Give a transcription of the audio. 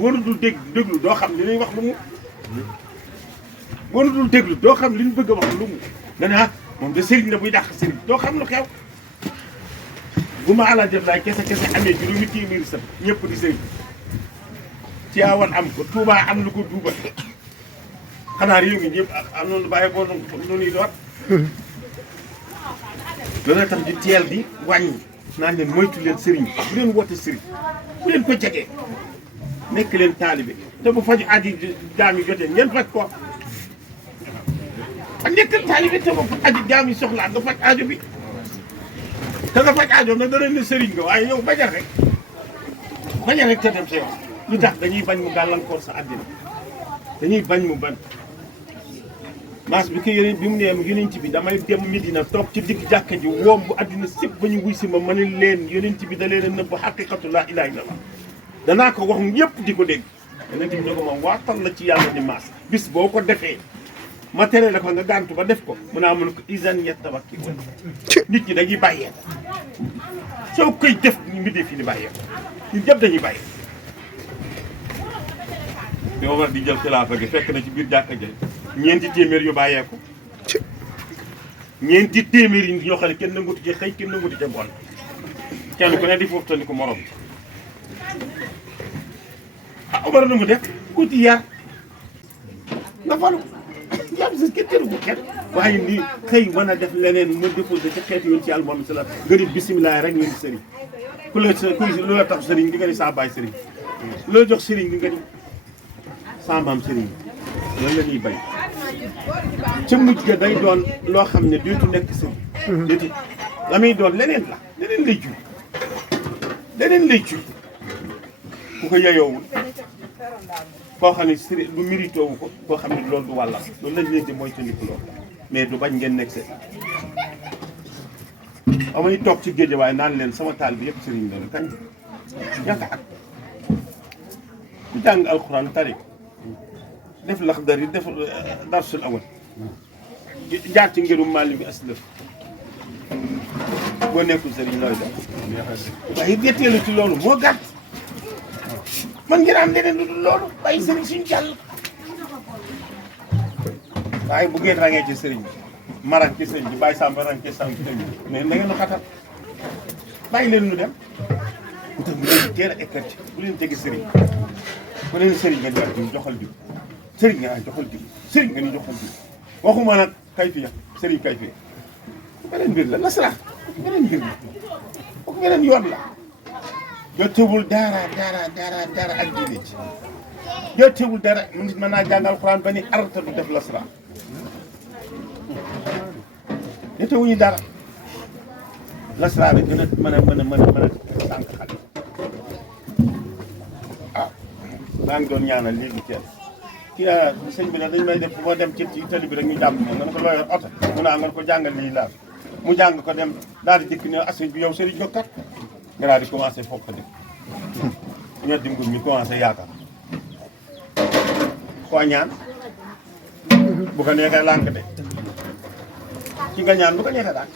boo dul déglu doo xam li ñuy wax lu mu boo dul déglu doo xam li ñu bëgg a wax lu mu nga ne ah moom de sëriñ la buy dàq sëriñ doo xam lu xew bu ma ala jëf laay kese amee juróomi téeméeri sa ñëpp di sëriñ ci awan am ko Touba am lu ko duubal xanaa réew mi ñëpp am noonu bàyyi ko noonu yi doot loolu tax di teel di wàññi naan leen moytu leen sëriñ bu leen woote sëriñ bu leen ko jegee nekk leen taalibe te bu faju aji jaam yi jotee ngeen faj ko ak nekkal taalibe te bu aji jaam yi soxlaa nga faj aajo bi te nga faj aajo nga dara ne sëriñ nga waaye yow bañal rek te dem sa yoon lu tax dañuy bañ mu gàllankoor sa àddina dañuy bañ mu ban maas bi ko yeneen bi mu nee yonent bi damay dem Medina toog ci digg jàkka ji woom bu àddina sépp ba ñu wuy si ma ne leen yonent bi da leen a nëbb xaqiqatu laa ilaaha illallaah danaa ko wax ñëpp di ko dégg yonent bi ne ko moom waatal la ci yàlla di maas bis boo ko defee ma tere la ko nga gàntu ba def ko mun naa mën ko isan yatawakki nit ñi dañuy bàyyee soo koy def ñu mbindee fi ni bàyyee ko ñun ñëpp dañuy bàyyee ñoo war di jël xilaafa gi fekk na ci biir jàkka ji ñeenti téeméer yu bàyyeeku ñeenti téeméer yi ñoo xam ne kenn nangutu ci xëy kenn nangutu ci bon kenn ku ne di foofu tani ko morom ah Omar na mu def uti yar nga falu yàlla si kenn tëru bu kenn waaye ni xëy mën a def leneen mu déposé ci xeetu yoon ci yàlla moom la nga di bisimilah rek nga di sëriñ ku la tax sëriñ di nga di saa baay sëriñ loo jox sëriñ di nga di saa maam sëriñ loolu la ñuy bañ ca mujj ga day doon loo xam ne dootu nekk sëriñ dootu la muy doon leneen lay jur ku ko yeyoowul koo xam ne sëriñ lu mérito wu ko koo xam ne loolu du wàllam loolu lañ leen di moytandiku loolu mais du bañ ngeen nekk sëriñ amay toog ci géej waaye naan leen sama taal bi yëpp sëriñ loolu kañ ñaata at ku jàng alxuraan tari def laxdar yi def darsul awal jaar ci ngirum Maalik bi aslëf boo nekkul sëriñ looy def waaye getteelu ci loolu moo gàtt man ngeen am leneen lu dul loolu bàyyi sëriñ suñu jàll waaye bu ngeen ràññee ci sëriñ bi maran ci sëriñ bi bàyyi sàmba ràññ ci sàmba ci sëriñ bi mais na ngeen nu xatal bàyyi leen nu dem bu tax mu leen teel a écarté bu leen tegi sëriñ bu leen sëriñ nga di joxal diw sëriñ nga naan joxal diw sëriñ nga ni joxal diw waxuma nag kayfiya sëriñ kayfiya beneen mbir la lasra beneen mbir la kooku beneen yoon la jotewul dara ak diine ci jotewul dara nit mën naa jàng alxuraan ba ni arta du def lasra jotewuñu dara lasra rek gën a mën a sànq xale maa ngi doon ñaanal léegi teel kii sëñ bi nag dañ may def bu ma dem ci tali bi rek ñu jàmm moom nga ne ko loo yor oto mu naa nga ko jàngal lii laal mu jàng ko dem daal di dikk ne sëñ bi yow sëriñ nga kat nga daal di commencé foog ko def ñor di nguur ñu commencé yaakaar koo ñaan bu ko neexee lànk de ci nga ñaan bu ko neexee daal